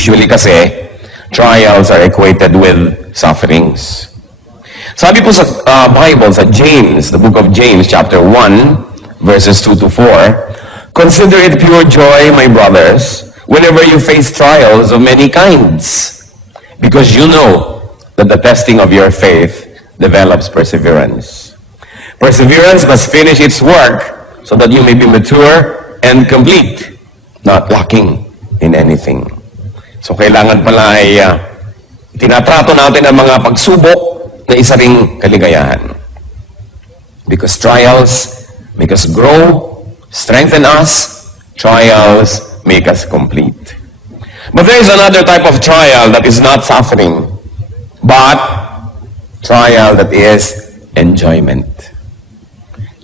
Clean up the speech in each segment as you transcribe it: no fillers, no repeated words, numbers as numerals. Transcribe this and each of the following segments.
Usually kasi, trials are equated with sufferings. Sabi po sa Bible, sa James, the book of James, chapter 1, verses 2 to 4, "Consider it pure joy, my brothers, whenever you face trials of many kinds, because you know that the testing of your faith develops perseverance. Perseverance must finish its work so that you may be mature and complete, not lacking in anything." So kailangan pala ay tinatrato natin ang mga pagsubok na isa ring kaligayahan. Because trials make us grow, strengthen us, trials make us complete. But there is another type of trial that is not suffering, but trial that is enjoyment.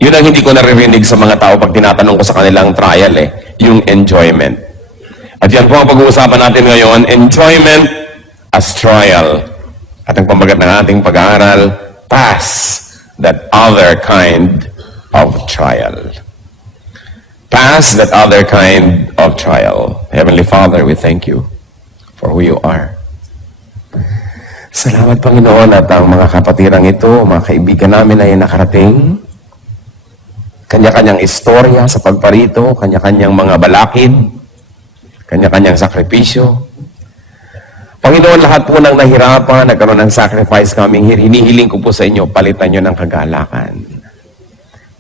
Yun ang hindi ko naririnig sa mga tao pag tinatanong ko sa kanilang trial yung enjoyment. At yan po ang pag-uusapan natin ngayon, enjoyment as trial. At ang pamagat ng ating pag-aaral, pass that other kind of trial. Pass that other kind of trial. Heavenly Father, we thank you for who you are. Salamat, Panginoon, at ang mga kapatirang ito, mga kaibigan namin ay nakarating. Kanya-kanyang istorya sa pagparito, kanya-kanyang mga balakid, kanya-kanyang sakripisyo. Panginoon, lahat po ng nahirapan, nagkaroon ng sacrifice coming here, hinihiling ko po sa inyo, palitan nyo ng kagalakan.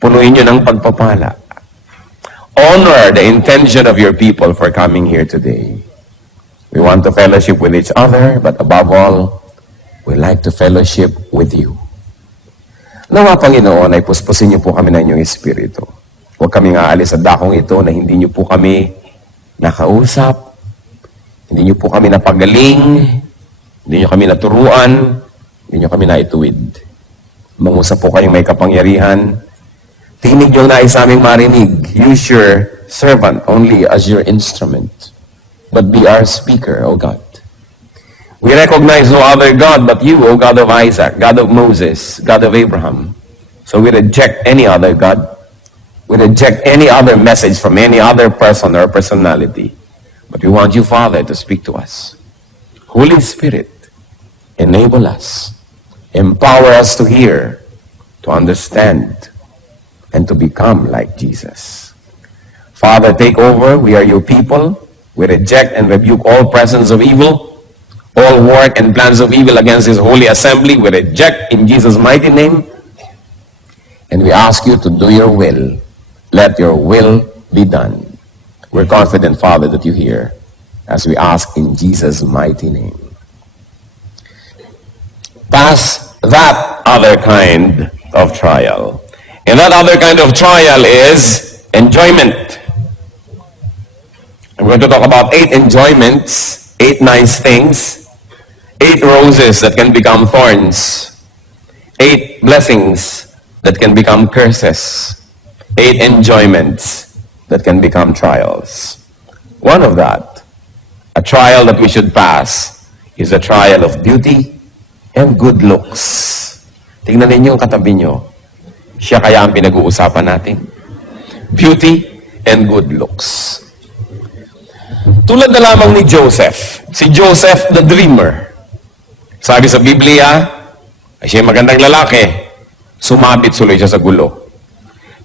Punuin nyo ng pagpapala. Honor the intention of your people for coming here today. We want to fellowship with each other, but above all, we like to fellowship with you. Nawa, Panginoon, ay puspusin niyo po kami ng inyong Espiritu. Huwag kaming aalis sa dakong ito na hindi niyo po kami nakausap, hindi niyo po kami napagaling, hindi niyo kami naturuan, hindi niyo kami naituwid. Mangusap po kayong may kapangyarihan. Tinig niyo na sa aming marinig. Use your servant only as your instrument, but be our speaker, O God. We recognize no other God but you, O God of Isaac, God of Moses, God of Abraham. So we reject any other God. We reject any other message from any other person or personality. But we want you, Father, to speak to us. Holy Spirit, enable us. Empower us to hear, to understand, and to become like Jesus. Father, take over. We are your people. We reject and rebuke all presence of evil, all work and plans of evil against His holy assembly. We reject in Jesus' mighty name. And we ask you to do your will. Let your will be done. We're confident, Father, that you hear as we ask in Jesus' mighty name. Pass that other kind of trial. And that other kind of trial is enjoyment. I'm going to talk about 8 enjoyments, 8 nice things, 8 roses that can become thorns, 8 blessings that can become curses, 8 enjoyments that can become trials. One of that, a trial that we should pass, is a trial of beauty and good looks. Tingnan ninyo yung katabi nyo. Siya kaya ang pinag-uusapan natin. Beauty and good looks. Tulad na lamang ni Joseph. Si Joseph the dreamer. Sabi sa Biblia, ay siya magandang lalaki. Sumabit suloy siya sa gulo.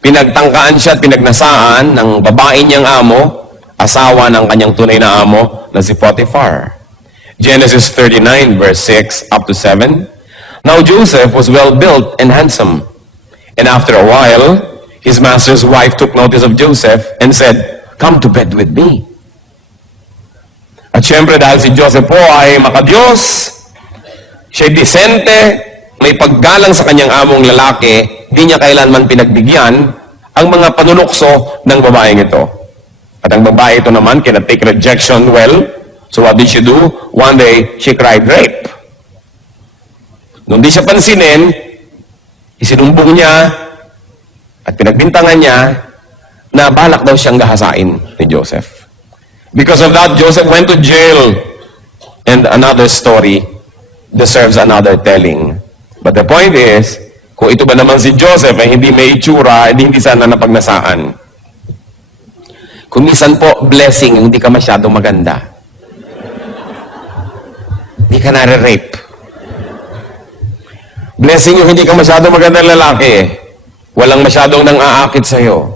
Pinagtangkaan siya at pinagnasaan ng babae niyang amo, asawa ng kanyang tunay na amo na si Potiphar. Genesis 39 verse 6 up to 7. Now Joseph was well built and handsome. And after a while, his master's wife took notice of Joseph and said, "Come to bed with me." At syempre dahil si Joseph po ay makadiyos, siya'y disente, may paggalang sa kanyang among lalaki, di niya kailanman pinagbigyan ang mga panunukso ng babaeng ito. At ang babae ito naman, cannot take rejection well. So what did she do? One day, she cried rape. Nung di siya pansinin, isinumbong niya at pinagbintangan niya na balak daw siyang gahasain ni Joseph. Because of that, Joseph went to jail. And another story deserves another telling. But the point is, kung ito ba naman si Joseph ay hindi may itsura, hindi sana napagnasaan. Kung minsan po, blessing, hindi ka masyadong maganda. ka nare-rape. Blessing yung hindi ka masyadong magandang lalaki. Walang masyadong nang aakit sa'yo.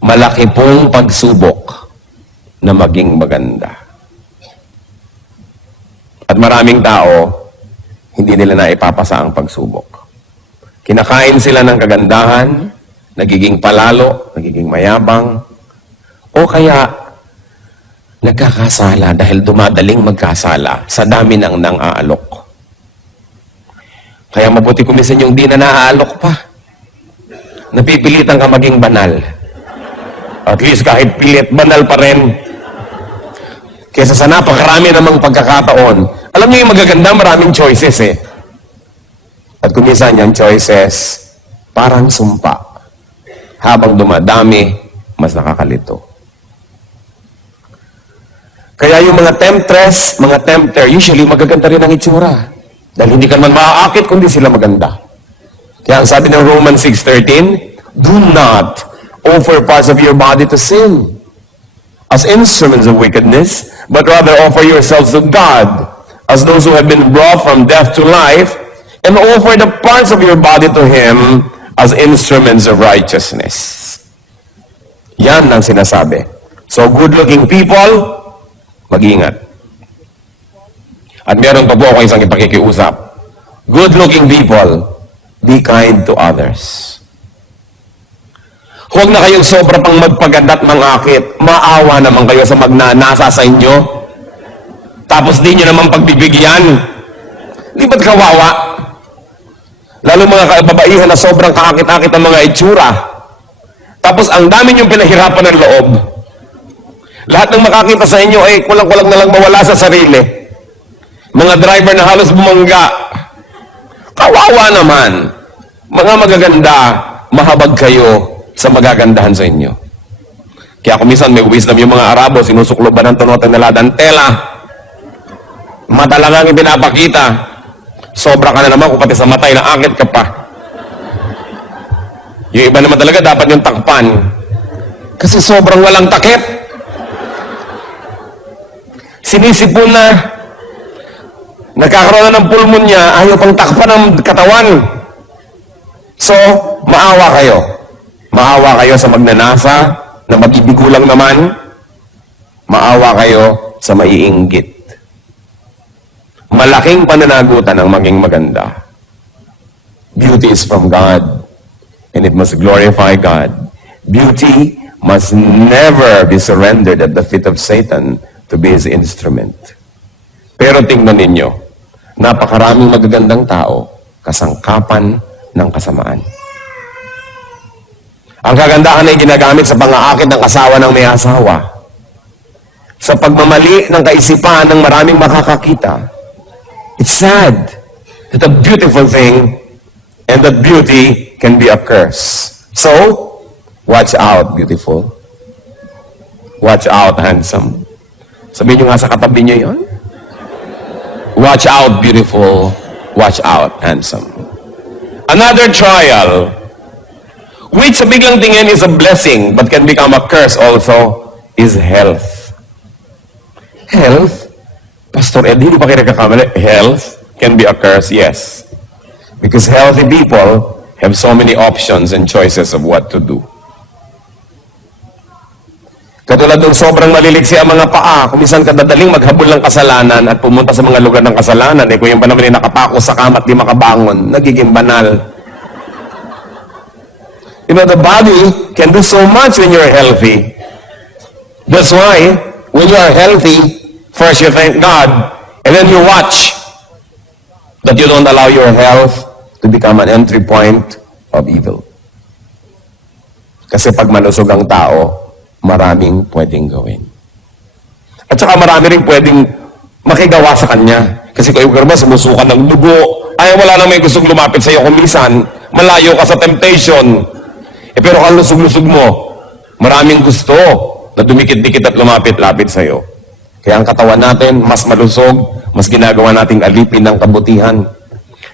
Malaki pong pagsubok na maging maganda. At maraming tao, hindi nila na ipapasa ang pagsubok. Kinakain sila ng kagandahan, nagiging palalo, nagiging mayabang, o kaya nagkakasala dahil dumadaling magkasala sa dami ng nang-aalok. Kaya mabuti kumisan yung di na naaalok pa. Napipilitan ka maging banal. At least kahit pilit, banal pa rin. Kesa sa napakarami namang pagkakataon. Alam niyo yung magaganda, maraming choices eh. At kumisan yung choices, parang sumpa. Habang dumadami, mas nakakalito. Kaya yung mga temptress, mga tempter, usually magaganda rin ang itsura. Dahil hindi ka naman maaakit kundi sila maganda. Kaya ang sabi ng Romans 6:13, do not offer parts of your body to sin as instruments of wickedness, but rather offer yourselves to God as those who have been brought from death to life, and offer the parts of your body to Him as instruments of righteousness. Yan ang sinasabi. So, good-looking people, mag-ingat. At meron pa po ako isang ipakikiusap. Good-looking people, be kind to others. Huwag na kayong sobra pang magpaganda at mangakit. Maawa naman kayo sa magnanasa sa inyo. Tapos di nyo naman pagbibigyan. Di ba't kawawa? Lalo mga kababaihan na sobrang kakakit-akit ang mga itsura. Tapos ang dami nyong pinahirapan ng loob. Lahat ng makakita sa inyo ay kulang-kulang na lang mawala sa sarili. Mga driver na halos bumangga. Kawawa naman. Mga magaganda, mahabag kayo sa magagandahan sa inyo. Kaya kumisan may wisdom yung mga Arabo, sinusukloban ng tunotan nila dantela. Matalagang ipinapakita. Sobra ka na naman kung pati sa matay na akit ka pa. Yung iba naman talaga dapat yung takpan. Kasi sobrang walang takip. Sinisipon na. Nagkakaroon na ng pulmonya, ayaw pang takpan ng katawan. So, maawa kayo. Maawa kayo sa magnanasa, na mag-ibigo lang naman. Maawa kayo sa maiinggit. Malaking pananagutan ang maging maganda. Beauty is from God, and it must glorify God. Beauty must never be surrendered at the feet of Satan to be his instrument. Pero tingnan ninyo, napakaraming magagandang tao, kasangkapan ng kasamaan. Ang kagandahan ay ginagamit sa pang-aakit ng asawa ng may asawa. Sa pagmamali ng kaisipan ng maraming makakakita. It's sad that a beautiful thing and that beauty can be a curse. So, watch out, beautiful. Watch out, handsome. Sabihin nyo nga sa katabi nyo yun. Watch out, beautiful. Watch out, handsome. Another trial, which sa biglang tingin is a blessing but can become a curse also, is health. Health? Pastor Ed, hindi pa kayo nagkakamali? Health can be a curse, yes. Because healthy people have so many options and choices of what to do. Katulad ng sobrang maliliksi ang mga paa, kung minsan kadadaling maghabol ng kasalanan at pumunta sa mga lugar ng kasalanan, kung yung pa naman yung nakapako sa kama at di makabangon, nagiging banal. You know, the body can do so much when you're healthy. That's why, when you are healthy, first you thank God, and then you watch that you don't allow your health to become an entry point of evil. Kasi pag malusog ang tao, maraming pwedeng gawin. At saka marami rin pwedeng makigawa sa kanya. Kasi kung ikaw ba sumusukan ng dugo, ay wala nang may gustong lumapit sa iyo kung minsan, malayo ka sa temptation. Pero kung lusog-lusog mo, maraming gusto na dumikit-dikit at lumapit-lapit sa iyo. Kaya ang katawan natin, mas malusog, mas ginagawa nating alipin ng kabutihan.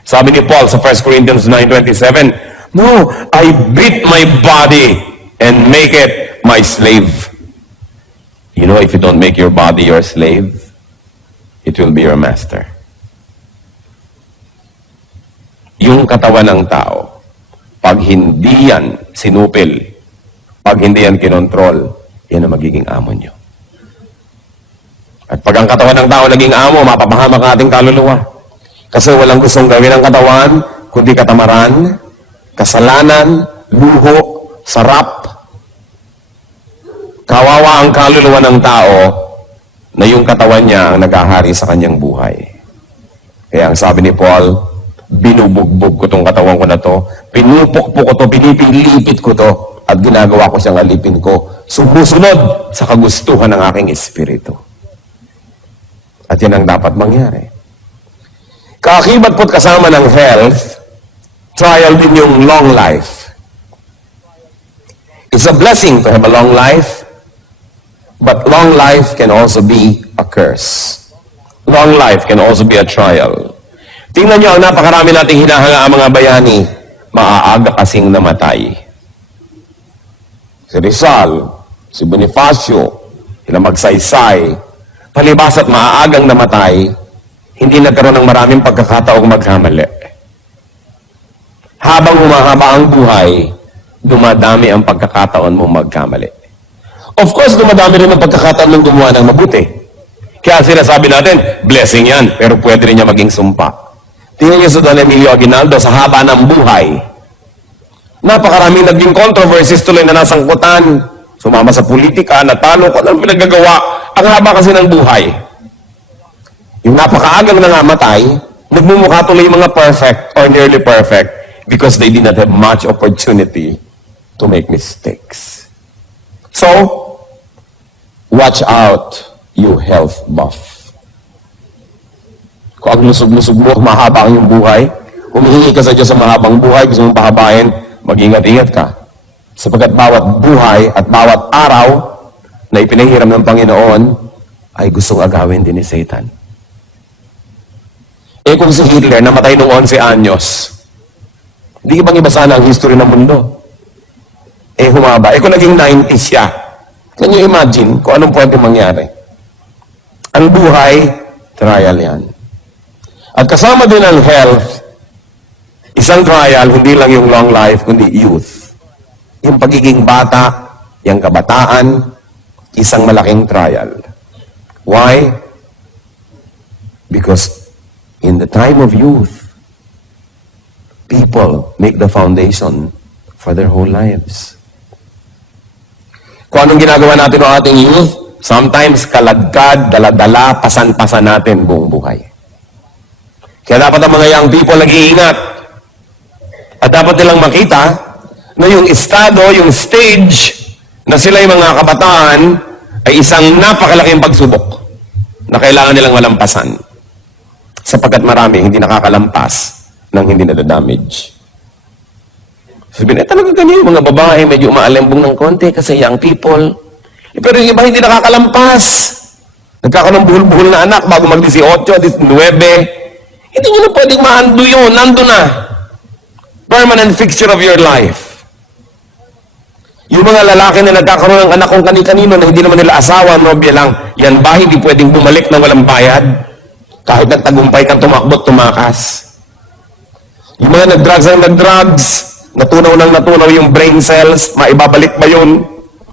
Sabi ni Paul sa 1 Corinthians 9:27, no, I beat my body and make it my slave. You know, if you don't make your body your slave, it will be your master. Yung katawan ng tao, pag hindi yan sinupil, pag hindi yan kinontrol, yan ang magiging amo nyo. At pag ang katawan ng tao naging amo, mapapahamak ang ating kaluluwa. Kasi walang gustong gawin ng katawan, kundi katamaran, kasalanan, luho, sarap. Kawawa ang kaluluwa ng tao na yung katawan niya ang naghahari sa kanyang buhay. Kaya ang sabi ni Paul, binubugbog ko tong katawan ko na to, pinupukpok ko to, pinipilipit ko to, at ginagawa ko siyang alipin ko, sumusunod sa kagustuhan ng aking espiritu. At yan ang dapat mangyari. Kaakibat po't kasama ng health, trial din yung long life. It's a blessing to have a long life, but long life can also be a curse. Long life can also be a trial. Tingnan nyo, ang napakarami nating hinahanga ang mga bayani, maaaga kasing namatay. Si Rizal, si Bonifacio, sila Magsaysay, palibas at maaagang namatay, hindi nagkaroon ng maraming pagkakataong magkamali. Habang humahaba ang buhay, dumadami ang pagkakataon mong magkamali. Of course, dumadami rin ang pagkakataon mong gumawa ng mabuti. Kaya sinasabi natin, blessing yan, pero pwede rin niya maging sumpa. Tingnan niyo sa Don Emilio Aguinaldo, sa haba ng buhay, napakaraming naging controversies tuloy na nasangkutan, sumama sa politika, natalo ko ng pinagagawa, ang haba kasi ng buhay. Yung napakaagang nangamatay, nagmumukha tuloy yung mga perfect or nearly perfect because they did not have much opportunity to make mistakes. So, watch out, you health buff. Kung ang lusog-lusog mo, mahaba ang iyong buhay, humihingi ka sa Diyos sa mahabang buhay, gusto mong pahabain, mag-ingat-ingat ka. Sapagkat bawat buhay at bawat araw na ipinahiram ng Panginoon ay gustong agawin din ni Satan. Eh kung si Hitler namatay noong 11 anyos, hindi bang iba sana ang history ng mundo? Eh humaba. Eh kung naging 90 siya, can you imagine kung anong pwede mangyari? Ang buhay, trial yan. At kasama din ang health, isang trial, hindi lang yung long life, kundi youth. Yung pagiging bata, yung kabataan, isang malaking trial. Why? Because in the time of youth, people make the foundation for their whole lives. Kung anong ginagawa natin ng ating youth, sometimes kaladkad, daladala, pasan-pasan natin buong buhay. Kaya dapat ang mga young people nag-iingat. At dapat nilang makita na yung estado, yung stage na sila yung mga kabataan ay isang napakalaking pagsubok na kailangan nilang malampasan. Sapagkat marami hindi nakakalampas ng hindi nadadamage. Sabihin, talaga ganyan, yung mga babae medyo umaalembong ng konti kasi young people. Pero yung iba hindi nakakalampas. Nagkakaroon ng buhol-buhol na anak bago mag-18, 19. Hindi nyo na pwedeng maando yun. Nando na. Permanent fixture of your life. Yung mga lalaki na nagkakaroon ng anak kung kani-kanino na hindi naman nila asawa, nobya lang, yan ba hindi pwedeng bumalik na walang bayad? Kahit nagtagumpay kang tumakbot, tumakas. Yung mga nag-drugs ang nag-drugs, natunaw nang natunaw yung brain cells, maibabalik ba yun?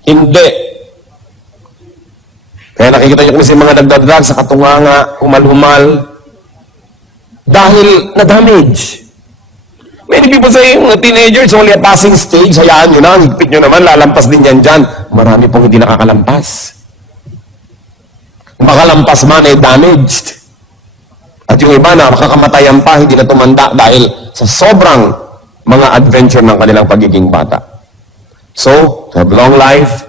Hindi. Kaya nakikita nyo kung yung mga nagdadrugs sa katunganga, humal-humal, dahil na-damage. Many people say, mga teenagers, only a passing stage, hayaan nyo na, higpit nyo naman, lalampas din yan dyan. Marami pong hindi nakakalampas. Makalampas man ay damaged. At yung iba na makakamatayan pa, hindi na tumanda dahil sa sobrang mga adventure ng kanilang pagiging bata. So, to have long life,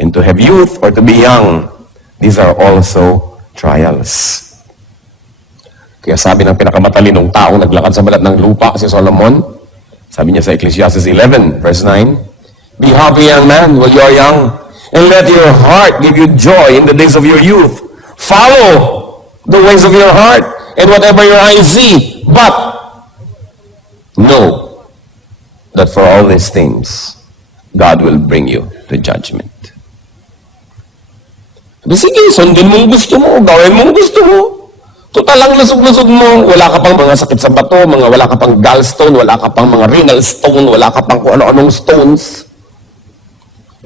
and to have youth, or to be young, these are also trials. Kaya sabi ng pinakamatalinong taong naglakad sa balat ng lupa, si Solomon, sabi niya sa Ecclesiastes 11, verse 9, "Be happy, young man, while you are young, and let your heart give you joy in the days of your youth. Follow the ways of your heart, and whatever your eyes see. But know that for all these things, God will bring you to judgment." Sige, sundin mong gusto mo, gawin mong gusto mo. Total lang lusog-lusog mo, wala ka pang mga sakit sa bato, wala ka pang gallstone, wala ka pang mga renal stone, wala ka pang kung ano-anong stones,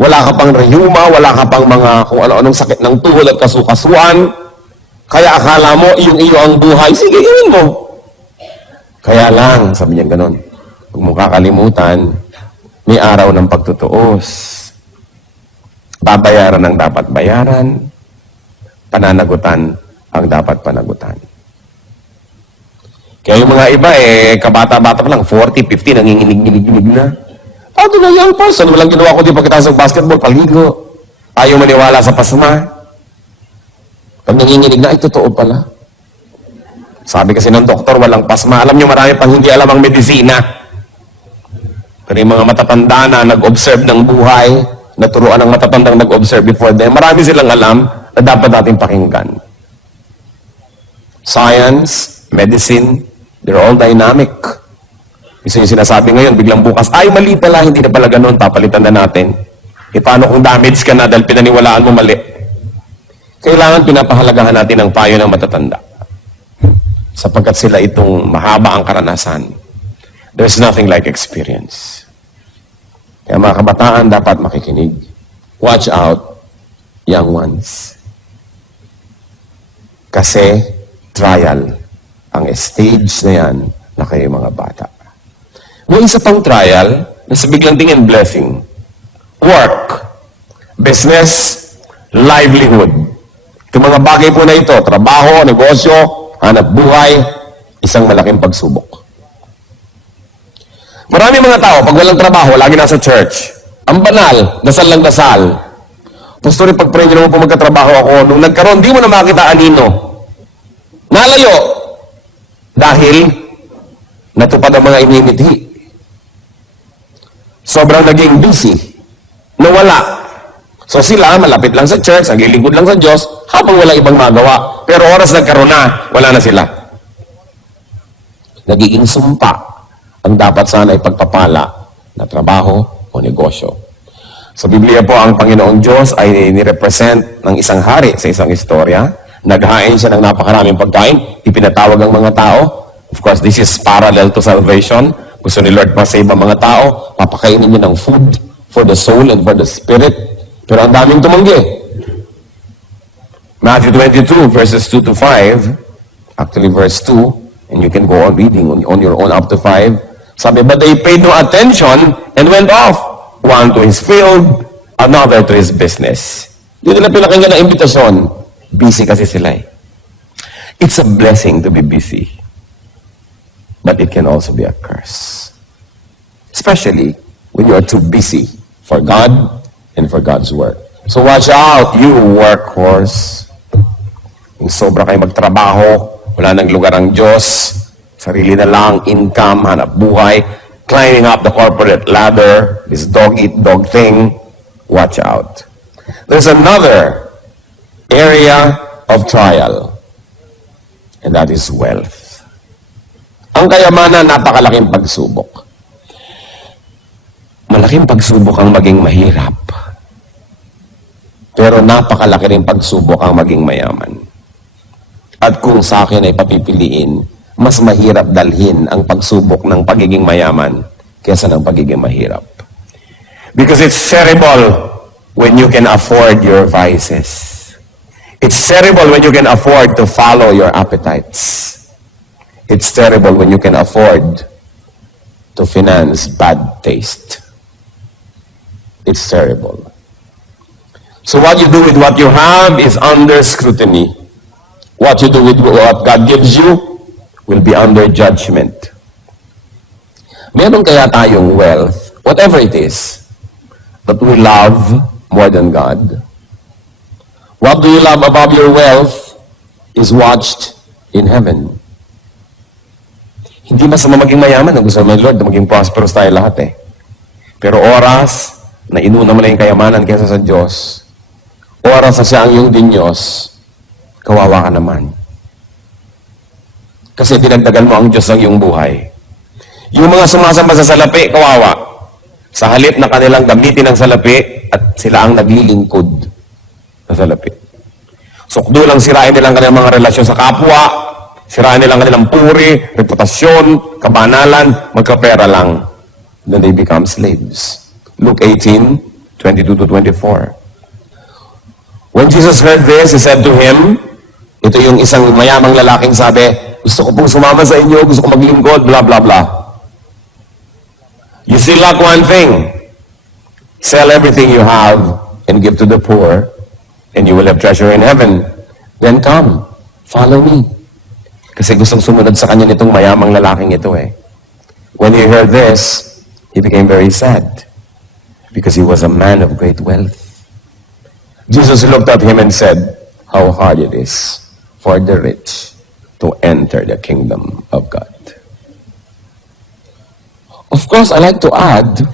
wala ka pang rheuma, wala ka pang mga kung ano-anong sakit ng tuhod at kasukasuan. Kaya akala mo, iyo ang buhay, sige, gawin mo. Kaya lang, sabi niya ganun, huwag mong kakalimutan, may araw ng pagtutuos. Babayaran ang dapat bayaran, pananagutan ang dapat panagutan. Kaya yung mga iba, kabata-bata pa lang, 40, 50, nanginginig-ginig na. Paano na young person? Walang ginawa ko di pagkatapos ng basketball, paligo. Ayaw maniwala sa pasma. Pag nanginginig na, ay totoo pala. Sabi kasi ng doktor, walang pasma. Alam nyo, marami pang hindi alam ang medisina. Pero yung mga matatanda na nag-observe ng buhay, naturuan ng matatandang nag-observe before them, marami silang alam na dapat natin pakinggan. Science, medicine, they're all dynamic. Isa yung sinasabi ngayon, biglang bukas, ay mali pala, hindi na pala ganun, papalitan na natin. E paano kung damage ka na dahil pinaniwalaan mo mali? Kailangan pinapahalagahan natin ang payo ng matatanda. Sapagkat sila itong mahaba ang karanasan. There's nothing like experience. Kaya mga kabataan dapat makikinig. Watch out, young ones. Kasi trial ang stage na yan na kayo mga bata. May isa pang trial na sa biglang tingin blessing. Work, business, livelihood. Itong mga bagay po na ito, trabaho, negosyo, hanap buhay, isang malaking pagsubok. Marami mga tao, pag walang trabaho, lagi nasa church. Ang banal, dasal lang dasal. Pastor, pag-pray nyo naman po magkatrabaho ako. Nung nagkaroon, di mo na makita anino. Nalayo. Dahil, natupad ang mga inimithi. Sobrang naging busy. Nawala. So sila, malapit lang sa church, naglilingkod lang sa Diyos, habang walang ibang magawa. Pero oras nagkaroon na, wala na sila. Nagiging sumpa ang dapat sana ipagpapala na trabaho o negosyo. Sa Biblia po, ang Panginoong Diyos ay nirepresent ng isang hari sa isang istorya. Naghain siya ng napakaraming pagkain, ipinatawag ang mga tao. Of course, this is parallel to salvation. Gusto ni Lord pa sa ibang mga tao, papakainin niya ng food for the soul and for the spirit. Pero ang daming tumanggi. Matthew 22, verses 2 to 5, actually verse 2, and you can go on reading on your own up to 5. Sabi, but they paid no attention and went off. One to his field, another to his business. Hindi nila pinakinggan ang imbitasyon. Busy kasi sila eh. It's a blessing to be busy. But it can also be a curse. Especially when you are too busy for God and for God's work. So watch out, you workhorse. Yung sobra kayo magtrabaho, wala nang lugar ang Diyos, sarili na lang, income, hanap buhay, climbing up the corporate ladder, this dog-eat-dog thing, watch out. There's another area of trial, and that is wealth. Ang kayamanan, napakalaking pagsubok. Malaking pagsubok ang maging mahirap. Pero napakalaki rin pagsubok ang maging mayaman. At kung sa akin ay papipiliin, mas mahirap dalhin ang pagsubok ng pagiging mayaman kaysa ng pagiging mahirap. Because it's terrible when you can afford your vices. It's terrible when you can afford to follow your appetites. It's terrible when you can afford to finance bad taste. It's terrible. So what you do with what you have is under scrutiny. What you do with what God gives you will be under judgment. Meron kaya tayong wealth, whatever it is, that we love more than God? What do you love above your wealth is watched in heaven. Hindi masama maging mayaman. Ang gusto naman, Lord, na maging prosperous tayo lahat eh. Pero oras na inuna mo na yung kayamanan kaysa sa Diyos, oras na siya ang iyong Diyos, kawawa ka naman. Kasi dinagdagan mo ang Diyos ng iyong buhay. Yung mga sumasamba sa salapi, kawawa. Sa halip na kanilang gamitin ang salapi at sila ang naglilingkod sa salapi. Sukdo lang sirain nilang kanilang mga relasyon sa kapwa, Siraan nila ang kanilang puri, reputasyon, kabanalan, magkapera lang. Then they become slaves. Luke 18:22-24. When Jesus heard this, He said to him, ito yung isang mayamang lalaking sabi, gusto ko pong sumama sa inyo, gusto ko maglingkod, blah, blah, blah. You still lack one thing. Sell everything you have and give to the poor, and you will have treasure in heaven. Then come, follow me. Kasi gustong sumunod sa kanya nitong mayamang lalaking ito eh. When he heard this, he became very sad because he was a man of great wealth. Jesus looked at him and said, how hard it is for the rich to enter the kingdom of God. Of course, I like to add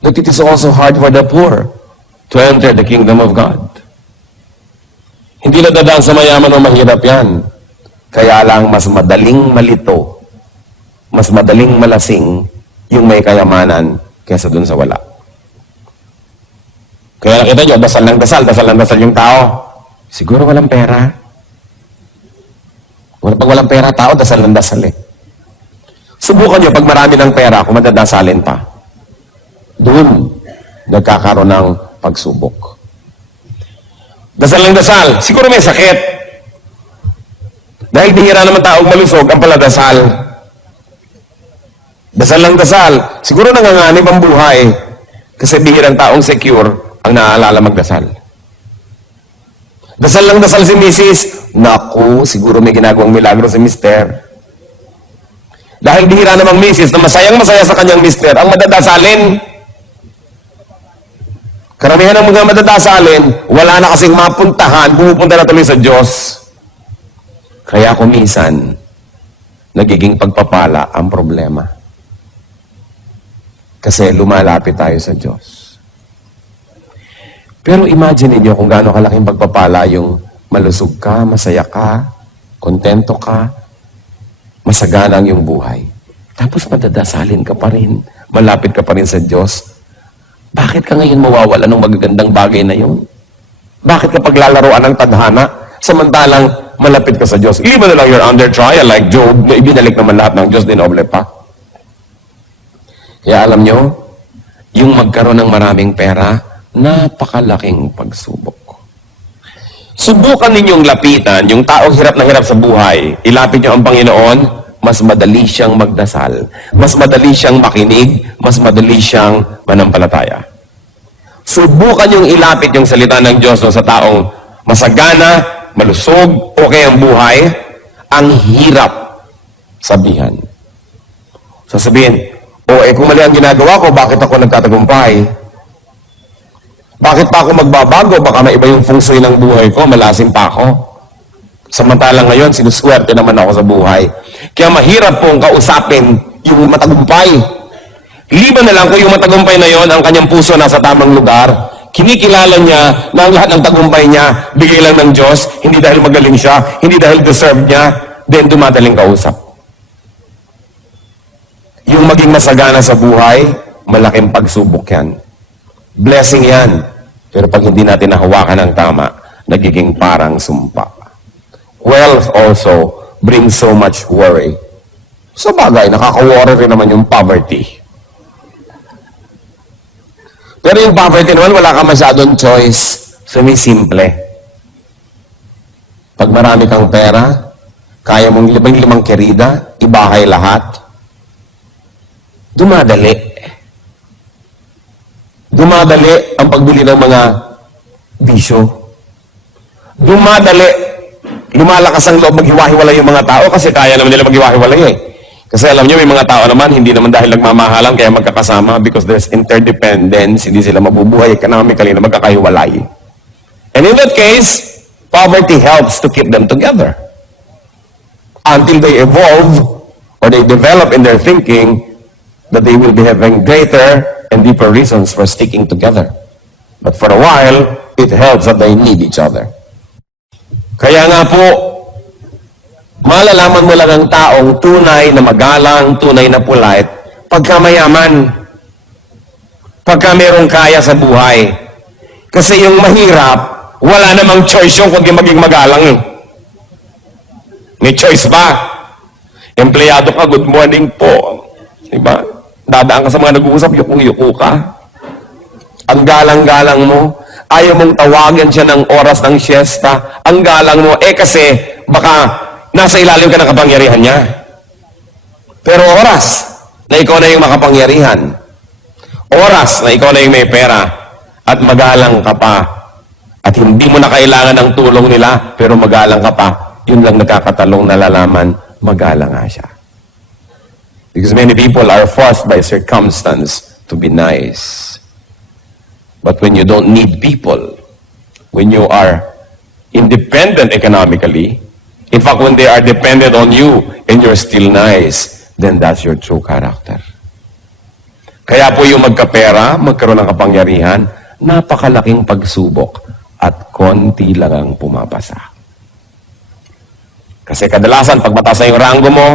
that it is also hard for the poor to enter the kingdom of God. Hindi na dadaan sa mayaman o mahirap yan. Kaya lang mas madaling malito, mas madaling malasing yung may kayamanan kaysa dun sa wala. Kaya nakita nyo, dasal ng dasal yung tao. Siguro walang pera. Pag walang pera tao, dasal ng dasal eh. Subukan nyo, pag marami ng pera, kung madadasalin pa. Doon, nagkakaroon ng pagsubok. Dasal ng dasal, siguro may sakit. Dahil bihira naman taong malusog ang paladasal. Dasal ng dasal, siguro nanganganib ang buhay. Kasi bihirang taong secure ang naaalala magdasal. Dasal lang dasal si Mrs. Naku, siguro may ginagawang milagro si Mr. Dahil bihira namang Mrs. na masayang-masaya sa kanyang Mr. ang madadasalin. Karamihan ng mga madadasalin, wala na kasing mapuntahan, pumupunta na tuloy sa Diyos. Kaya kumisan, nagiging pagpapala ang problema. Kasi lumalapit tayo sa Diyos. Pero imagine niyo kung gaano kalaking pagpapala yung malusog ka, masaya ka, kontento ka, masagana ang iyong buhay. Tapos madadasalin ka pa rin, malapit ka pa rin sa Diyos. Bakit ka ngayon mawawala ng magagandang bagay na yun? Bakit ka paglalaroan ng tadhana, samantalang malapit ka sa Diyos? Even na lang you're under trial like Job, na ibinalik naman lahat ng Diyos, dinoble pa. Kaya alam nyo, yung magkaroon ng maraming pera, napakalaking pagsubok. Subukan ninyong lapitan yung taong hirap na hirap sa buhay. Ilapit nyo ang Panginoon, mas madali siyang magdasal. Mas madali siyang makinig, mas madali siyang manampalataya. Subukan yung ilapit yung salita ng Diyos sa taong masagana, malusog, okay ang buhay, ang hirap sabihan. Sasabihin, kung mali ang ginagawa ko, bakit ako nagtatagumpay? Bakit pa ako magbabago? Baka maiba yung feng shui ng buhay ko, malasim pa ako. Samantalang ngayon, sinuswerte naman ako sa buhay. Kaya mahirap pong kausapin yung matagumpay. Liban na lang kung yung matagumpay na yon, ang kanyang puso nasa tamang lugar, kinikilala niya na ang lahat ng tagumpay niya, bigay lang ng Diyos, hindi dahil magaling siya, hindi dahil deserve niya, then dumadaling kausap. Yung maging masagana sa buhay, malaking pagsubok yan. Blessing yan. Pero pag hindi natin nahawakan ng tama, nagiging parang sumpa. Wealth also brings so much worry. Sa bagay, nakaka-worry rin naman yung poverty. Pero yung poverty naman, wala ka masyadong choice. Sumisimple. Pag marami kang pera, kaya mong limang kerida, ibahay lahat, dumadali ang pagbili ng mga bisyo. Lumalakas ang loob maghiwa-hiwalay yung mga tao kasi kaya naman nila maghiwa-hiwalay eh. Kasi alam nyo, may mga tao naman, hindi naman dahil nagmamahalan kaya magkakasama because there's interdependence, hindi sila mabubuhay economically na magkakahiwalay. And in that case, poverty helps to keep them together. Until they evolve or they develop in their thinking that they will be having greater and deeper reasons for sticking together. But for a while, it helps that they need each other. Kaya nga po, malalaman mo lang ang taong tunay na magalang, tunay na polite, pagka mayaman, pagka merong kaya sa buhay. Kasi yung mahirap, wala namang choice yung kundi maging magalang eh. May choice ba? Empleyado ka, good morning po. Diba? Dadaan ka sa mga nag-uusap, yuko-yuko ka. Ang galang-galang mo, ayaw mong tawagan siya ng oras ng siesta. Ang galang mo, kasi baka nasa ilalim ka ng kapangyarihan niya. Pero oras na ikaw na yung makapangyarihan, oras na ikaw na yung may pera, at magalang ka pa, at hindi mo na kailangan ng tulong nila, pero magalang ka pa, yun lang nagkakatalong nalalaman, magalang nga siya. Because many people are forced by circumstance to be nice. But when you don't need people, when you are independent economically, in fact, when they are dependent on you and you're still nice, then that's your true character. Kaya po yung magkapera, magkaroon ng kapangyarihan, napakalaking pagsubok at konti lang ang pumapasa. Kasi kadalasan, pag mataas na yung rango mo,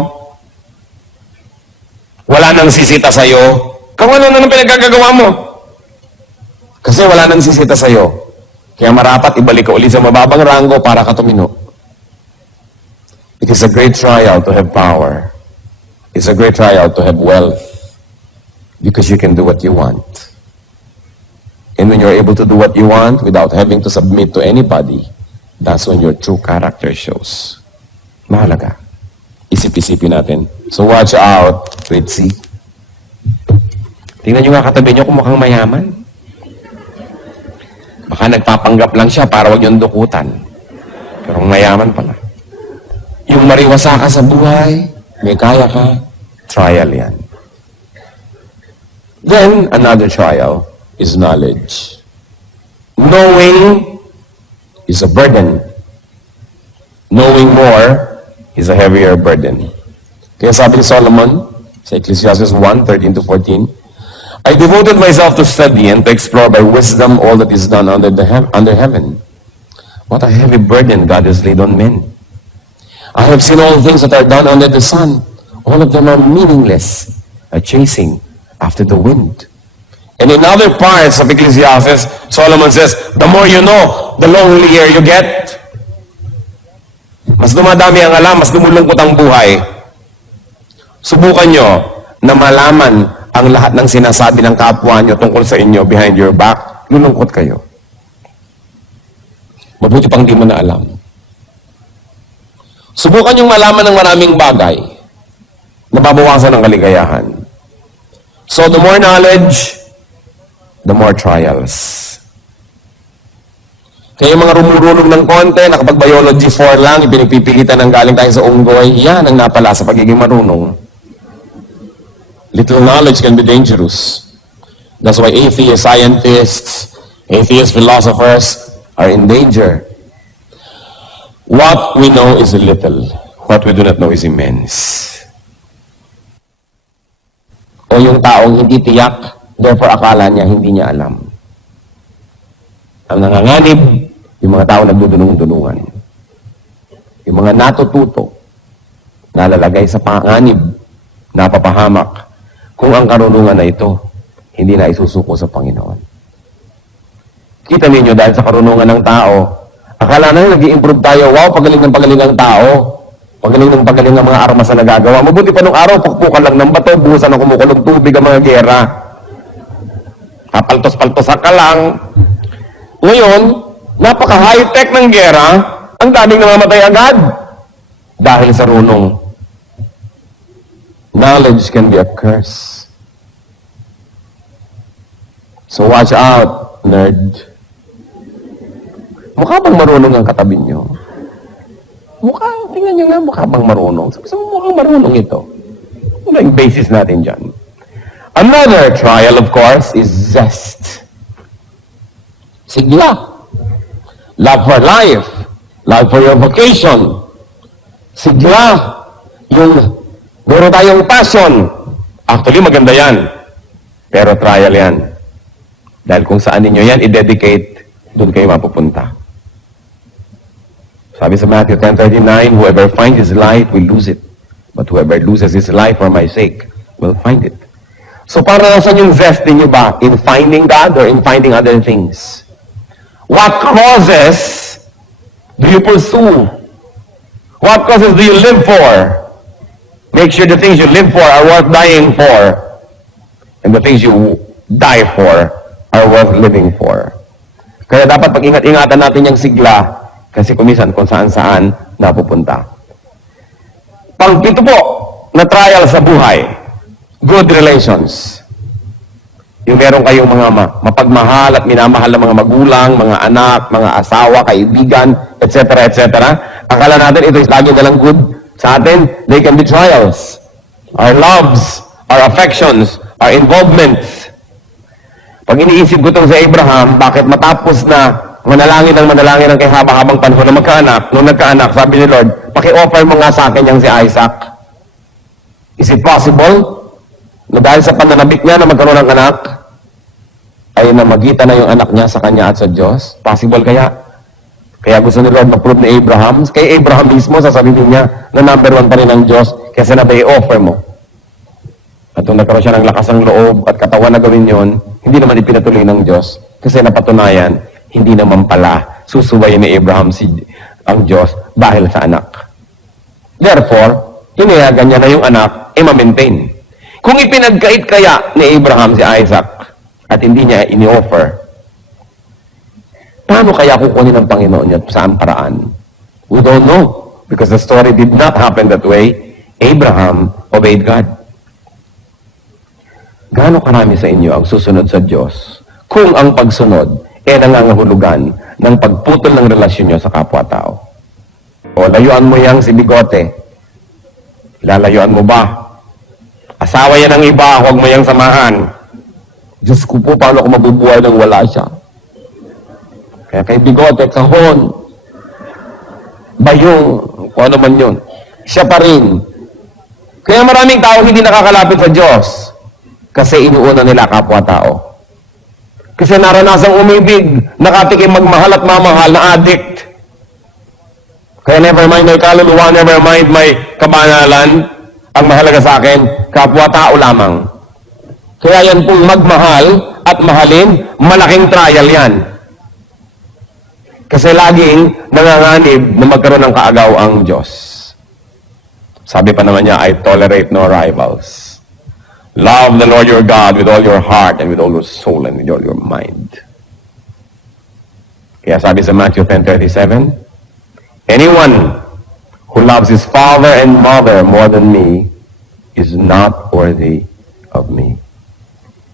wala nang sisita sa'yo, kung ano na pinagkagagawa mo. Kasi wala nang sisita sa'yo. Kaya marapat ibalik ka ulit sa mababang rango para ka tumino. It is a great trial to have power. It's a great trial to have wealth. Because you can do what you want. And when you're able to do what you want without having to submit to anybody, that's when your true character shows. Mahalaga. Isip-isipin natin. So watch out, grade C. Tingnan nyo nga katabi nyo kung mukhang mayaman. Baka nagpapanggap lang siya para wag yung dukutan. Pero mayaman pala. Yung mariwasa ka sa buhay, may kaya ka, trial yan. Then, another trial is knowledge. Knowing is a burden. Knowing more is a heavier burden. Kaya sabi ni Solomon sa Ecclesiastes 1:13-14, I devoted myself to study and to explore by wisdom all that is done under heaven. What a heavy burden God has laid on men. I have seen all things that are done under the sun. All of them are meaningless, a chasing after the wind. And in other parts of Ecclesiastes, Solomon says, the more you know, the lonelier you get. Mas dumadami ang alam, mas lumulungkot ang buhay. Subukan nyo na malaman ang lahat ng sinasabi ng kapwa nyo tungkol sa inyo behind your back, lulungkot kayo. Mabuti pang di mo na alam. Subukan nyo malaman ng maraming bagay na babawasan ng kaligayahan. So the more knowledge, the more trials. Kaya yung mga rumurulog ng konti, nakapag-biology 4 lang, ipinagpipilitan ng galing tayo sa unggoy, yan ang napala sa pagiging marunong. Little knowledge can be dangerous. That's why atheist scientists, atheist philosophers are in danger. What we know is little. What we do not know is immense. O yung taong hindi tiyak, therefore akala niya hindi niya alam. Ang nanganganib, yung mga tao nagdudunong-dunungan. Yung mga natututo, nalalagay sa panganib, napapahamak, kung ang karunungan na ito, hindi na isusuko sa Panginoon. Kita ninyo dahil sa karunungan ng tao, akala na nag-i-improve tayo, wow, pagaling ng pagaling ang tao, pagaling ng pagaling ang mga armas na nagagawa. Mabuti pa nung araw, pukpukan lang ng bato, buhusan ng kumukulong tubig ang mga gera. Kapaltos-paltosan ka lang. Ngayon, napaka-high-tech ng gera, ang daming namamatay agad. Dahil sa runong. Knowledge can be a curse. So watch out, nerd. Mukha bang marunong ang katabi nyo? Tingnan nyo nga, mukha bang marunong? Sabi mo, mukhang marunong ito. Ano yung basis natin dyan? Another trial, of course, is zest. Sigla. Love for life. Love for your vocation. Sigla. Yung meron tayong passion. Actually, maganda yan. Pero trial yan. Dahil kung saan ninyo yan, i-dedicate, doon kayo mapupunta. Sabi sa Matthew 10:39, whoever finds his life will lose it. But whoever loses his life for my sake will find it. So para nasan yung zest niyo ba? In finding God or in finding other things? What causes do you pursue? What causes do you live for? Make sure the things you live for are worth dying for. And the things you die for are worth living for. Kaya dapat pag-ingat-ingatan natin yung sigla kasi kumisan kung saan-saan napupunta. Pang-pito po na trial sa buhay, good relations. Yung meron kayong mga mapagmahal at minamahal na mga magulang, mga anak, mga asawa, kaibigan, etc., etc. Akala natin ito is lagi nalang good sa atin. They can be trials. Our loves, our affections, our involvements. Pag iniisip ko itong sa Abraham, bakit matapos na manalangin ng kay haba-habang panahon na magkaanak, nung nagkaanak, sabi ni Lord, paki-offer mo nga sa akin yung si Isaac. Is it possible na dahil sa pananabik niya na magkaroon ng anak, ay namagitan na yung anak niya sa kanya at sa Diyos? Possible kaya? Kaya gusto ni Lord mag-prove ni Abraham. Kay Abraham mismo, sasabihin niya na number 1 pa rin ang Diyos, kaya sinabi, i-offer mo. At nung nagkaroon siya ng lakas ng loob at katawan na gawin yon, hindi naman ipinatuloy ng Diyos. Kasi napatunayan, hindi naman pala susubayin ni Abraham ang Diyos dahil sa anak. Therefore, hinayagan niya na yung anak, ma-maintain. Kung ipinagkait kaya ni Abraham si Isaac at hindi niya ini-offer, paano kaya kukunin ng Panginoon niya at saan paraan? We don't know. Because the story did not happen that way. Abraham obeyed God. Gaano karami sa inyo ang susunod sa Diyos kung ang pagsunod ay nangangahulugan ng pagputol ng relasyon niyo sa kapwa-tao? O layuan mo yang si Bigote. Lalayuan mo ba? Asawa yan ng iba, huwag mo yang samahan. Diyos ko po, paano ako mabubuhay nang wala siya? Kaya kay Bigote, kahon, bayong, kung ano man yun, siya pa rin. Kaya maraming tao hindi nakakalapit sa Diyos kasi inuuna nila kapwa-tao. Kasi naranasang umibig, nakatikim magmahal at mamahal na addict. Kaya never mind my kaluluwa, never mind my kabanalan, ang mahalaga sa akin, kapwa-tao lamang. Kaya yan pong magmahal at mahalin, malaking trial yan. Kasi laging nanganganib na magkaroon ng kaagaw ang Diyos. Sabi pa naman niya, I tolerate no rivals. Love the Lord your God with all your heart and with all your soul and with all your mind. Kaya sabi sa Matthew 10:37, anyone who loves his father and mother more than me is not worthy of me.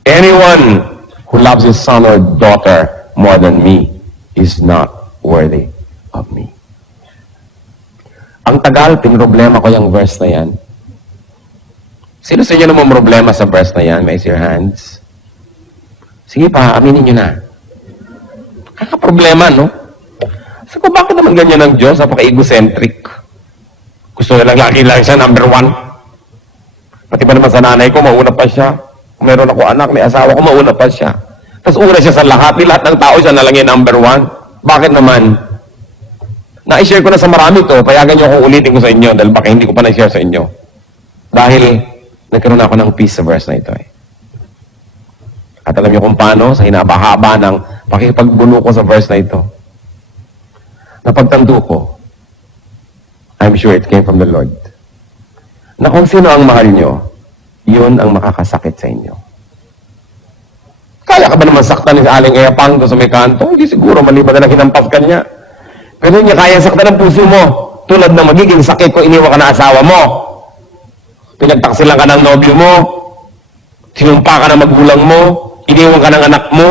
Anyone who loves his son or daughter more than me is not worthy of me. Ang tagal, pinroblema ko yung verse na yan. Sino sa inyo naman problema sa verse na yan? Raise your hands. Sige pa, aminin nyo na. Kakaproblema, no? Sabi ko, bakit naman ganyan ang Diyos? Napaka-egocentric. Gusto nilang lagi lang siya, number 1. Pati ba naman sa nanay ko, mauna pa siya. Kung meron ako anak, may asawa ko, mauna pa siya. Tapos una siya sa lahat. Lahat ng tao siya na lang yung number 1. Bakit naman? Na-share ko na sa marami to, payagan niyo akong ulitin ko sa inyo dahil baka hindi ko pa na-share sa inyo. Dahil nagkaroon ako ng peace sa verse na ito. At alam niyo kung paano, sa hinaba-haba ng pakipagbuno ko sa verse na ito. Napagtanto ko, I'm sure it came from the Lord, na kung sino ang mahal niyo, yun ang makakasakit sa inyo. Kaya ka ba naman saktan ni Aling Eyapang doon sa may kanto? Hindi siguro, maliban na lang hinampas ka niya. Pero hindi niya kaya saktan ang puso mo, tulad ng magiging sakit kung iniwan ka na asawa mo. Pinagtaksilan ka ng nobyo mo, sinumpa ka ng magulang mo, iniwan ka ng anak mo.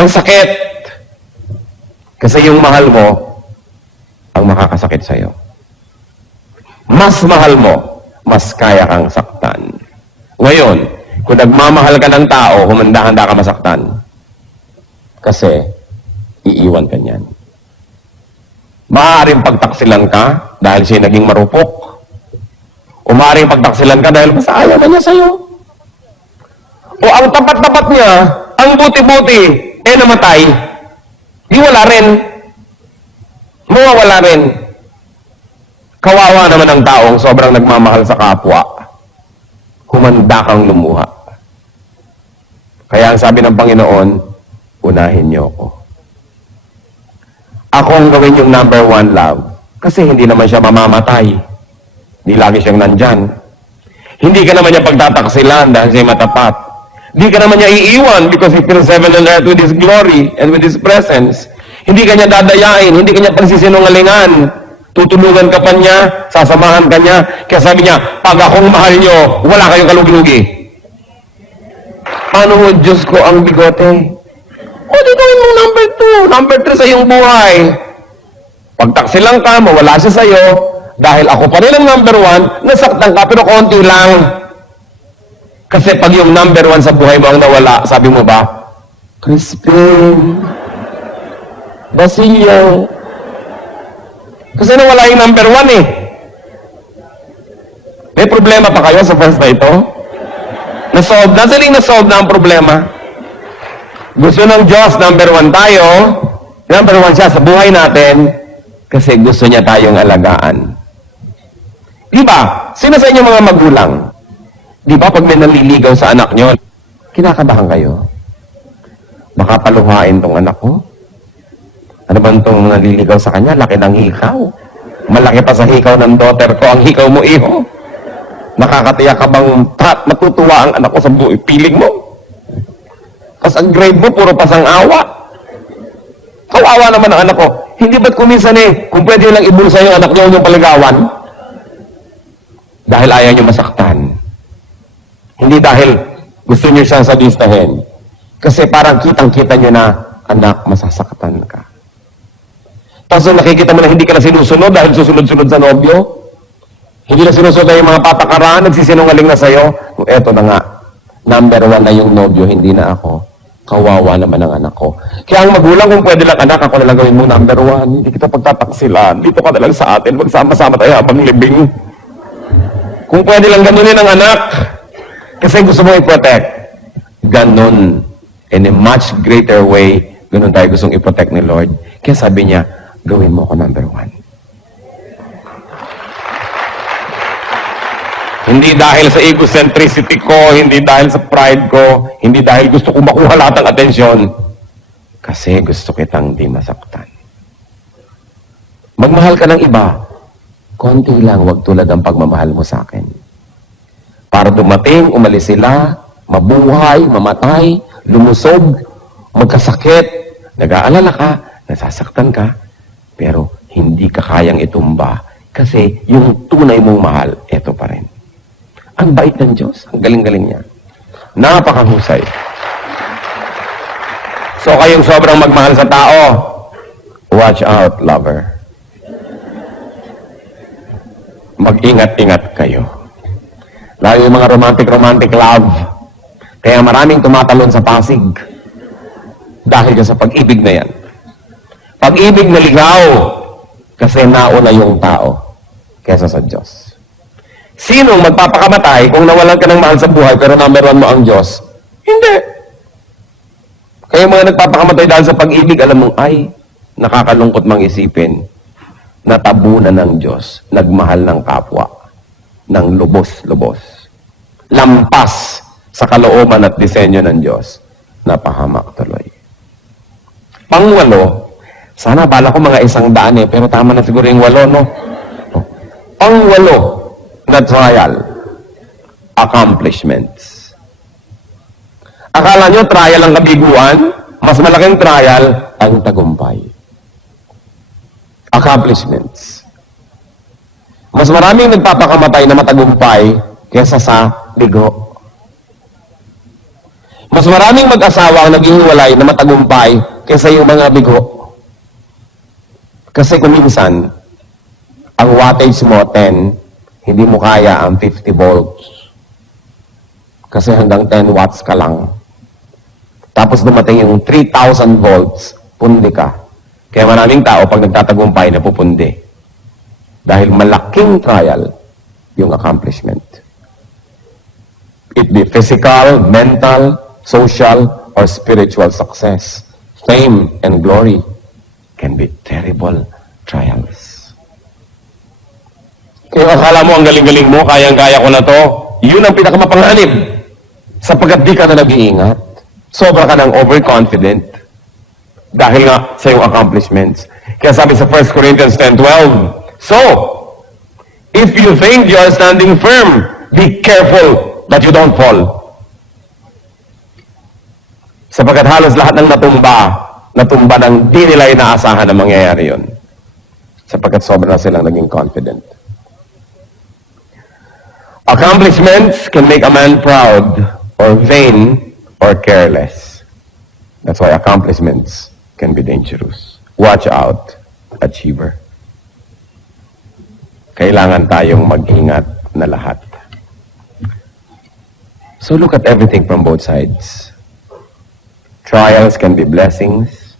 Ang sakit. Kasi yung mahal mo, ang makakasakit sa'yo. Mas mahal mo, mas kaya kang saktan. Ngayon, kung nagmamahal ka ng tao, humanda-handa ka masaktan. Kasi, iiwan ka niyan. Maaaring pagtaksilan ka dahil siya naging marupok. O maaaring pagtaksilan ka dahil basta ayaw na niya sa'yo. O ang tapat-tapat niya, ang buti-buti, namatay. Di wala rin. Mawawala rin. Kawawa naman ang taong sobrang nagmamahal sa kapwa. Humanda kang lumuha. Kaya ang sabi ng Panginoon, unahin niyo ako. Ako ang gawin yung number 1 love. Kasi hindi naman siya mamamatay. Hindi lagi siyang nandyan. Hindi ka naman niya pagtataksilan dahil siya matapat. Hindi ka naman niya iiwan because He fills heaven and earth with His glory and with His presence. Hindi ka niya dadayain, hindi ka niya pagsisinungalingan. Tutulungan ka pa niya, sasamahan ka niya. Kaya sabi niya, pag akong mahal niyo, wala kayong kalugi-lugi. Paano mo, Diyos ko, ang bigote? O, di gawin mong number 2, number 3 sa iyong buhay. Pagtaksilan ka, mawala siya sa'yo, dahil ako pa rin ang number 1, nasaktan ka, pero konti lang. Kasi pag yung number 1 sa buhay mo ang nawala, sabi mo ba, Crispin, Basilio. Kasi nawala yung number 1 eh. May problema pa kayo sa verse na ito? Nasolve, nasaling nasolve na ang problema. Gusto ng Diyos, number 1 tayo, number 1 siya sa buhay natin, kasi gusto niya tayong alagaan. Di ba? Sino sa inyo mga magulang? Di ba pag may naliligaw sa anak nyo, kinakabahan kayo? Baka paluhain tong anak ko? Ano ba itong naliligaw sa kanya? Laki ng hikaw. Malaki pa sa hikaw ng daughter ko, ang hikaw mo, iho. Nakakatiyak ka bang matutuwa ang anak ko sa piling mo? Kasi ang grade mo, puro pasang awa. Kawawa naman ang anak ko. Hindi ba't kuminsan kung pwede lang ibulsa yung anak niyo yung paligawan? Dahil ayaw niyo masaktan. Hindi dahil gusto niyo siyang sadistahin. Kasi parang kitang-kita niyo na, anak, masasaktan ka. Tapos nakikita mo na hindi ka na sinusunod dahil susunod-sunod sa nobyo. Hindi na sinusunod na yung mga patakaran, nagsisinungaling na sa'yo. Eto na nga, number 1 na yung nobyo, hindi na ako. Kawawa naman ang anak ko. Kaya ang magulang, kung pwede lang, anak, ako na lang gawin mo number 1. Hindi kita pagtataksilan. Dito ka na lang sa atin. Magsama-sama tayo habang libing. Kung pwede lang ganunin ang anak. Kasi gusto mo i-protect. Ganun. In a much greater way, ganun tayo gustong i-protect ni Lord. Kaya sabi niya, gawin mo ako number 1. Hindi dahil sa egocentricity ko, hindi dahil sa pride ko, hindi dahil gusto ko makuha lahat ng atensyon. Kasi gusto kitang di masaktan. Magmahal ka ng iba, konti lang, wag tulad ang pagmamahal mo sa akin. Para dumating, umalis sila, mabuhay, mamatay, lumusog, magkasakit, nag-aalala ka, nasasaktan ka, pero hindi ka kayang itumba kasi yung tunay mong mahal, eto pa rin. Ang bait ng Diyos. Ang galing-galing niya. Napakahusay. So, kayong sobrang magmahal sa tao, watch out, lover. Mag-ingat-ingat kayo. Lalo yung mga romantic love. Kaya maraming tumatalon sa Pasig. Dahil sa pag-ibig na yan. Pag-ibig na ligaw. Kasi nauna yung tao kesa sa Diyos. Sinong magpapakamatay kung nawalan ka ng mahal sa buhay pero number 1 mo ang Diyos? Hindi. Kaya mga nagpapakamatay dahil sa pag-ibig, alam mong, ay, nakakalungkot mang isipin, natabunan ng Diyos, nagmahal ng kapwa, ng lubos-lubos. Lampas sa kalooban at disenyo ng Diyos, napahamak tuloy. Pang-8, sana bala ko mga 100 pero tama na siguro yung 8, no? Pang-8, na trial, accomplishments. Akala nyo trial ang kabiguan? Mas malaking trial ang tagumpay. Accomplishments. Mas maraming nagpapakamatay na matagumpay kesa sa bigo. Mas maraming mag-asawa ang naghihiwalay na matagumpay kesa yung mga bigo. Kasi kuminsan, ang wattage mo 10, hindi mo kaya ang 50 volts. Kasi hanggang 10 watts ka lang. Tapos dumating yung 3,000 volts, pundi ka. Kaya maraming tao pag nagtatagumpay na pupundi. Dahil malaking trial yung accomplishment. It be physical, mental, social, or spiritual success. Fame and glory can be terrible trials. Kaya akala mo ang galing-galing mo, kayang-kaya ko na to, yun ang pinakamapanganib. Sapagkat di ka na nag-iingat. Sobra ka ng overconfident. Dahil nga sa iyong accomplishments. Kaya sabi sa 1 Corinthians 10:12, So, if you think you are standing firm, be careful that you don't fall. Sapagkat halos lahat ng natumba ng di nila inaasahan na mangyayari yun. Sapagkat sobra na silang naging confident. Accomplishments can make a man proud, or vain, or careless. That's why accomplishments can be dangerous. Watch out, achiever. Kailangan tayong mag-ingat na lahat. So look at everything from both sides. Trials can be blessings.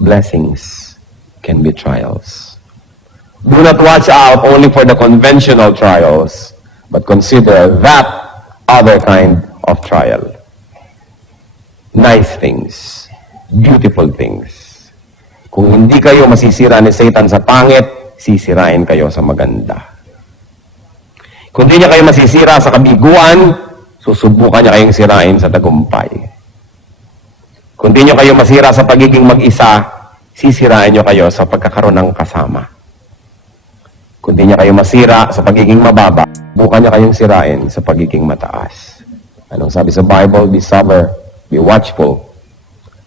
Blessings can be trials. Do not watch out only for the conventional trials, but consider that other kind of trial. Nice things, beautiful things. Kung hindi kayo masisira ni Satan sa pangit, sisirain kayo sa maganda. Kung hindi niya kayo masisira sa kabiguan, susubukan niya kayong sirain sa tagumpay. Kung hindi niyo kayo masira sa pagiging mag-isa, sisirain niyo kayo sa pagkakaroon ng kasama. Kung hindi niya kayo masira sa pagiging mababa, bukan niya kayong sirain sa pagiging mataas. Anong sabi sa Bible? Be sober, be watchful.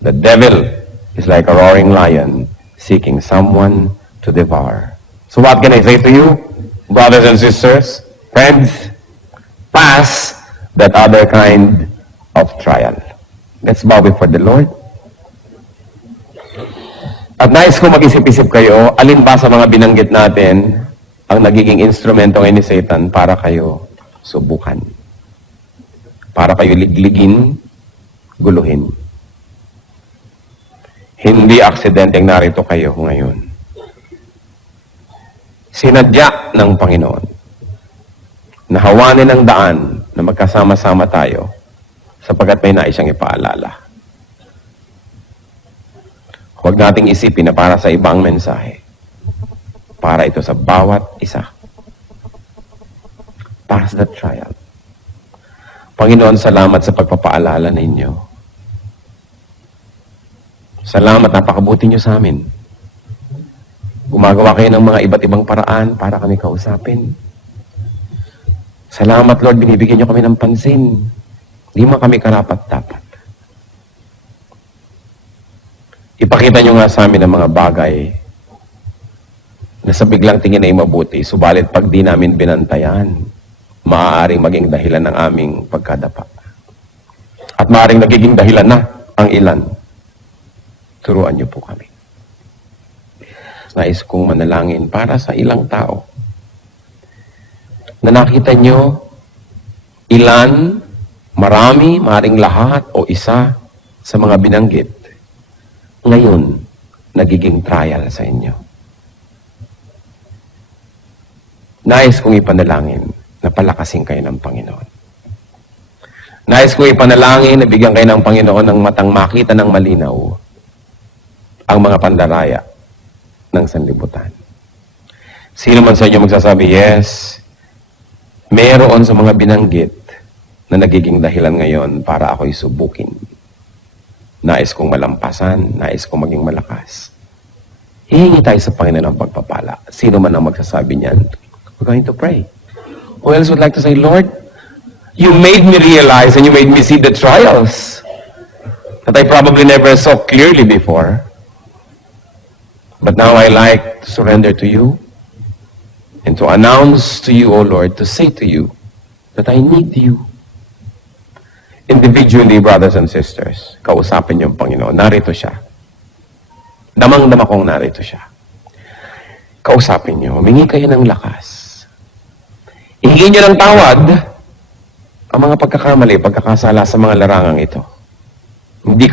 The devil is like a roaring lion seeking someone to devour. So what can I say to you, brothers and sisters, friends? Pass that other kind of trial. Let's bow before the Lord. At nais ko mag-isip-isip kayo, alin ba sa mga binanggit natin ang nagiging instrumento ngayon ni Satan para kayo subukan? Para kayo ligligin, guluhin. Hindi aksidenteng narito kayo ngayon. Sinadya ng Panginoon na hawanin ang daan na magkasama-sama tayo sapagkat may nais siyang ipaalala. Huwag nating isipin na para sa ibang mensahe. Para ito sa bawat isa. Para sa trial. Panginoon, salamat sa pagpapaalala ninyo. Salamat, napakabuti nyo sa amin. Gumagawa kayo ng mga iba't ibang paraan para kami kausapin. Salamat, Lord, binibigyan nyo kami ng pansin. Hindi mo kami karapat-dapat. Ipakita nyo nga sa amin ang mga bagay na sa biglang tingin ay mabuti, subalit pag di namin binantayan, maaaring maging dahilan ng aming pagkadapa. At maaaring nagiging dahilan na ang ilan. Turuan niyo po kami. Nais kong manalangin para sa ilang tao na nakita nyo ilan, marami, maaaring lahat o isa sa mga binanggit ngayon nagiging trial sa inyo. Nais kong ipanalangin na palakasin kayo ng Panginoon. Nais kong ipanalangin na bigyan kayo ng Panginoon ng matang makita ng malinaw ang mga pandaraya ng sanlibutan. Sino man sa inyo magsasabi, yes, meron sa mga binanggit na nagiging dahilan ngayon para ako'y subukin. Nais kong malampasan, nais kong maging malakas. Hihingi tayo sa Panginoon ng pagpapala. Sino man ang magsasabi niyan, we're going to pray. Who else would like to say, Lord, you made me realize and you made me see the trials that I probably never saw clearly before. But now I like to surrender to you and to announce to you, O Lord, to say to you that I need you. Individually, brothers and sisters, kausapin niyo ang Panginoon. Narito siya. Damang-dama kong narito siya. Kausapin niyo. Humingi kayo ng lakas. Ihingi niyo ng tawad ang mga pagkakamali, pagkakasala sa mga larangang ito. Hindi